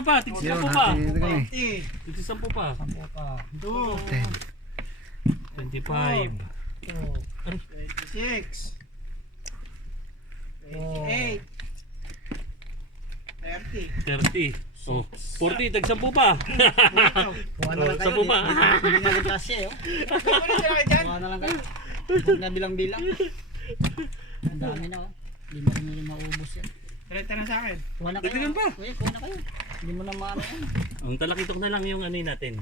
pa, tigsa po pa. 20. Tigsa po pa. 10 pa. 10. 25. 26. 28. 30. 30. Oh, 40, tigsa po pa. Kuha na lang kayo. Sampu pa. Hindi na rin kasi eh. Ano sila kayo dyan? Kuha na lang kayo. Huwag na bilang-bilang. Ang dami na oh. Hindi mo rin maubos yan. 30 na sa akin. Kuha na kayo. Dagdagan pa. Kuya, kuha na kayo. Hindi mo na maano yan. Ang talakitok na lang yung ano natin.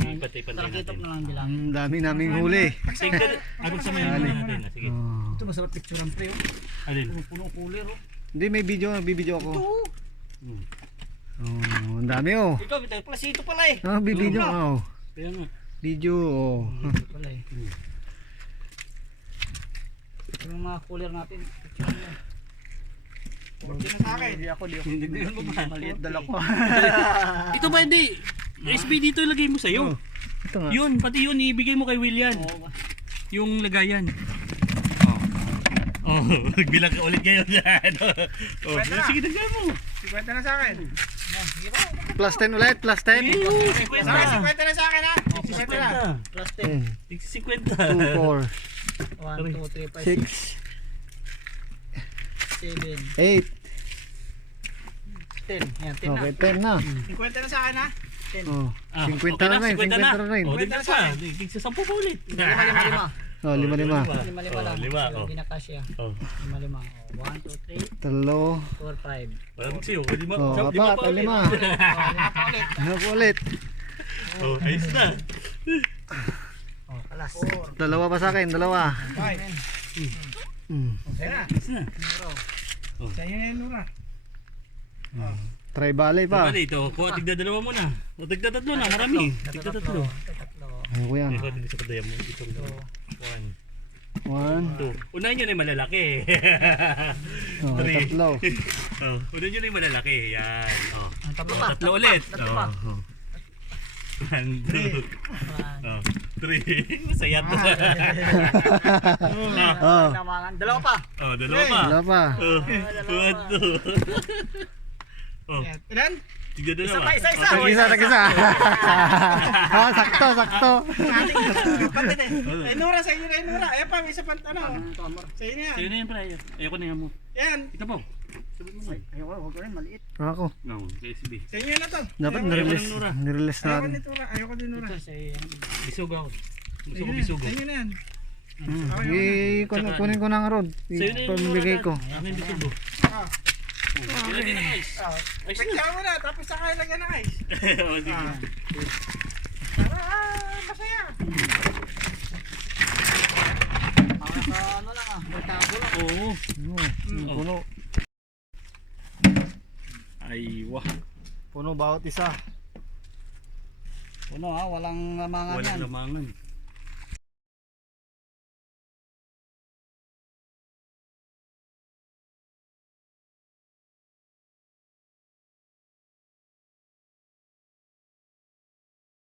Ipatay-patay Tarakitok natin. na lang bilang. Ang dami naming huli. Sige, abot sa may huli natin. Sige. Ito masarap picturean pre oh. Alin? Puno cooler oh. Hindi, may video. Bibidyo ako. Hmm. Oh, ang dami oh. Ikaw, plasito pala eh. Ah, bibidyo oh. Kaya nga. Video oh. Ito pala eh. Yung mga cooler natin. Picturean mo. 40 na sa akin. Dagdagan mo pa. Maliit dala ko. Ito ba hindi? SB dito ilagay mo sa'yo. Ito nga. Yun, pati yun ibigay mo kay William. Oo. Yung lagayan. Oh, bilang ka ulit ngayon yan. Oh, sige dagdagan mo. 50 na sa akin. Plus 10 ulit, plus 10. 50 na sa akin ha. 50 na. Plus 50. 10. 2, 4, 1, 2, 3, 5, 6, 7, 8. 10. Yan, 10 na. Okay, 10 na. 50 na sa akin ha. 10. Oh, Ah, 50 okay na rin, 50 na rin. Oh, dagdag pa. Tigsa 10 pa ulit. 5. Oh, 5. 5 lang. Oh, 5. Oh. Hindi na kasya. Oh. 5. 1, 2, 3, Talo. 4, 5. Walang siyo. 5. Oh, apat, 5. Ano po ulit? Oh, ayos na. Oh, kalas. Dalawa pa sa akin, dalawa. 5. Mm. Okay na. Ayos na. Sa inyo na yun Nura. Try balay pa. Bali ito. Kuha tigda dalawa mo na. O tigda tatlo na. Marami. Tigda tatlo. Ano ko yan? Ito tigda sa kadaya mo. Ito. 1, 1, 2. Unahin nyo na yung malalaki. oh, Three. tatlo. Oh, unahin nyo na yung malalaki. Yan. Oh. Tatlo Oh, pa. tatlo ulit. Tatlo pa. Oh. 1, 2. Oh, 3. Masaya to. Oh, Dalawa pa. Oh, dalawa pa. dalawa pa. Oh, 1, 2. Oh, Ilan? tigda dalawa. Isa. Tag-isa, tag-isa. Oh, sakto, sakto. Kapatid eh. Ay Nura, sa inyo na yun Nura. Ayan pa, may isa pang ano. Sa inyo yan. Sa'yo na yan, pre. Ayoko na yan mo. Yan. Ito po. Sabi mo. Ayoko, huwag ko rin maliit. Ako. No, KSB. Sa inyo na to. Dapat Ayoko nirelease. Nura. Nirelease Ayoko natin. ni Nura. Ayoko din Nura. Ito si Bisog ako. Gusto Sa ko inyo na, bisog. sa inyo na yan. Kunin ko ng road. Sa'yo na yung Pamibigay ko. Akin bisog ko. Ah. Ilagay na guys. Ayos na. Pagkama mo na, tapos saka ilagyan na guys. Oh, sige. Para masaya. ano lang ah, bertabo lang. Oo. Puno. Ay, wah. Puno bawat isa. Puno ha, walang lamangan Walang yan. lamangan.